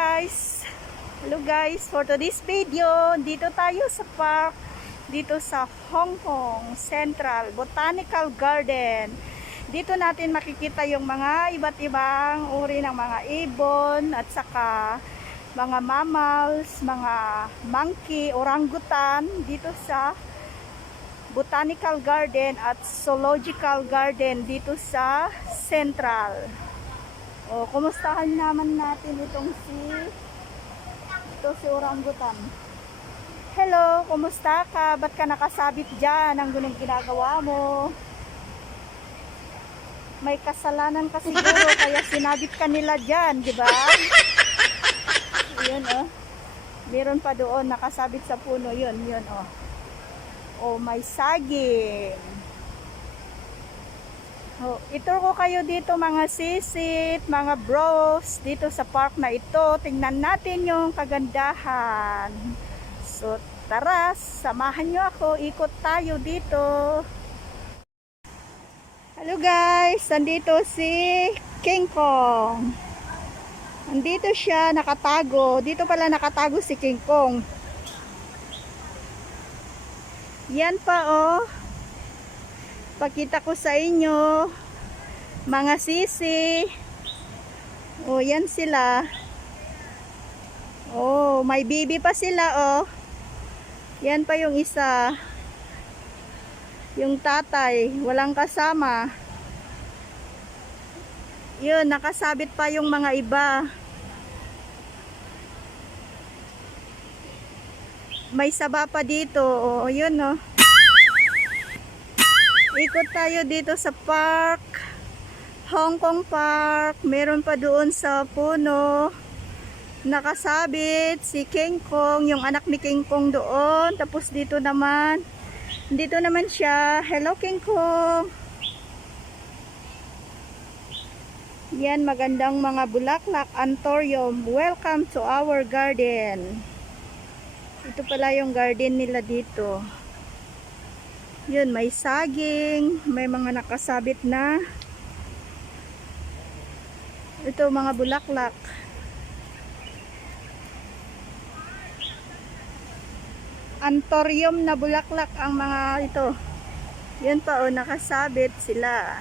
guys! Hello guys! For today's video, dito tayo sa park, dito sa Hong Kong Central Botanical Garden. Dito natin makikita yung mga iba't ibang uri ng mga ibon at saka mga mammals, mga monkey, orangutan dito sa Botanical Garden at Zoological Garden dito sa Central. O, kumustahan naman natin ito si orangutan. Hello, kumusta ka? Ba't ka nakasabit dyan? Ang gunong ginagawa mo? May kasalanan ka siguro, kaya sinabit ka nila dyan, di ba? Yun, oh. Meron pa doon, nakasabit sa puno. Yun, oh. Oh, may saging. Oh, ituro ko kayo dito mga sisit, mga bros, dito sa park na ito. Tingnan natin yung kagandahan. So, tara, samahan nyo ako. Ikot tayo dito. Hello guys, nandito si King Kong. Nandito siya, nakatago. Dito pala nakatago si King Kong. Yan pa oh. Pakita ko sa inyo mga sisi. Oh, yan sila. Oh, may bibi pa sila oh. Yan pa yung isa. Yung tatay, walang kasama. Yun, nakasabit pa yung mga iba. May saba pa dito. Oh, yun oh. Ikot tayo dito sa park, Hong Kong Park. Meron pa doon sa puno nakasabit si King Kong, yung anak ni King Kong doon. Tapos dito naman siya. Hello King Kong. Yan, magandang mga bulaklak, anthurium. Welcome to our garden. Ito pala yung garden nila dito. Yun, may saging, may mga nakasabit na. Ito, mga bulaklak. Anthurium na bulaklak ang mga ito. Yun pa, oh, nakasabit sila.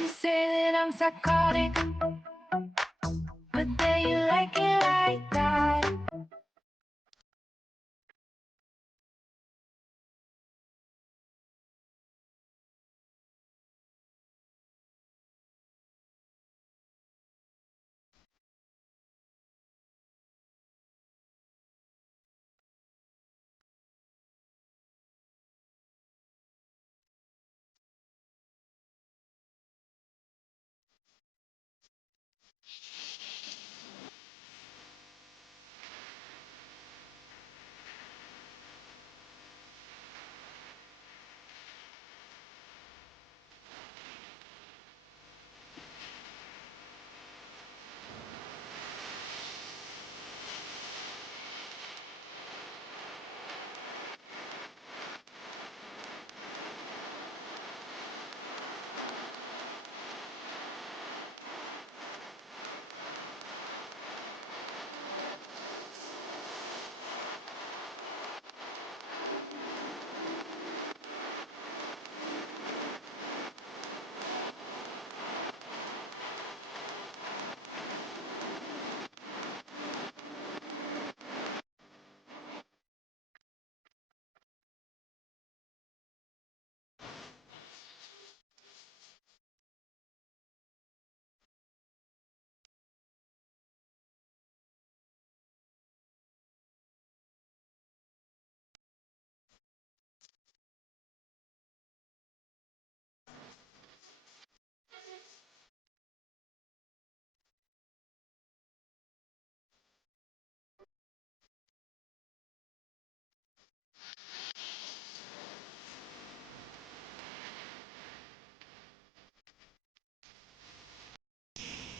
You say that I'm psychotic, but then you like it like that.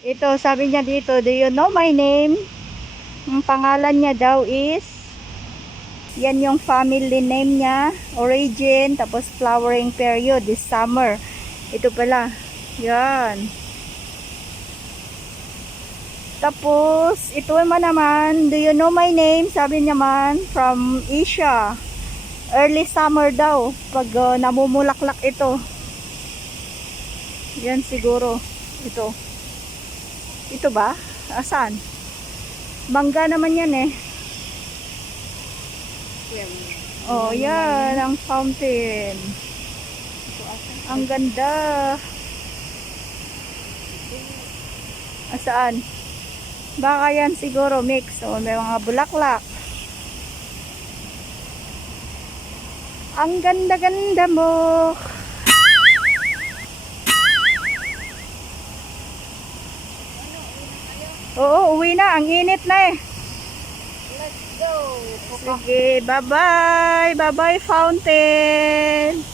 Ito, sabi niya dito, do you know my name? Ang pangalan niya daw is, yan yung family name niya, origin, tapos flowering period this summer. Ito pala, yan. Tapos, ito naman, do you know my name? Sabi niya man, from Asia. Early summer daw, pag namumulaklak ito. Yan siguro, ito. Ito ba? Asan? Mangga naman yan eh. Oh, yan ang fountain. Ang ganda. Asaan? Baka yan siguro mix. O, may mga bulaklak. Ang ganda-ganda mo. Oo, uwi na. Ang init na eh. Let's go. Sige, bye-bye. Bye-bye, fountain.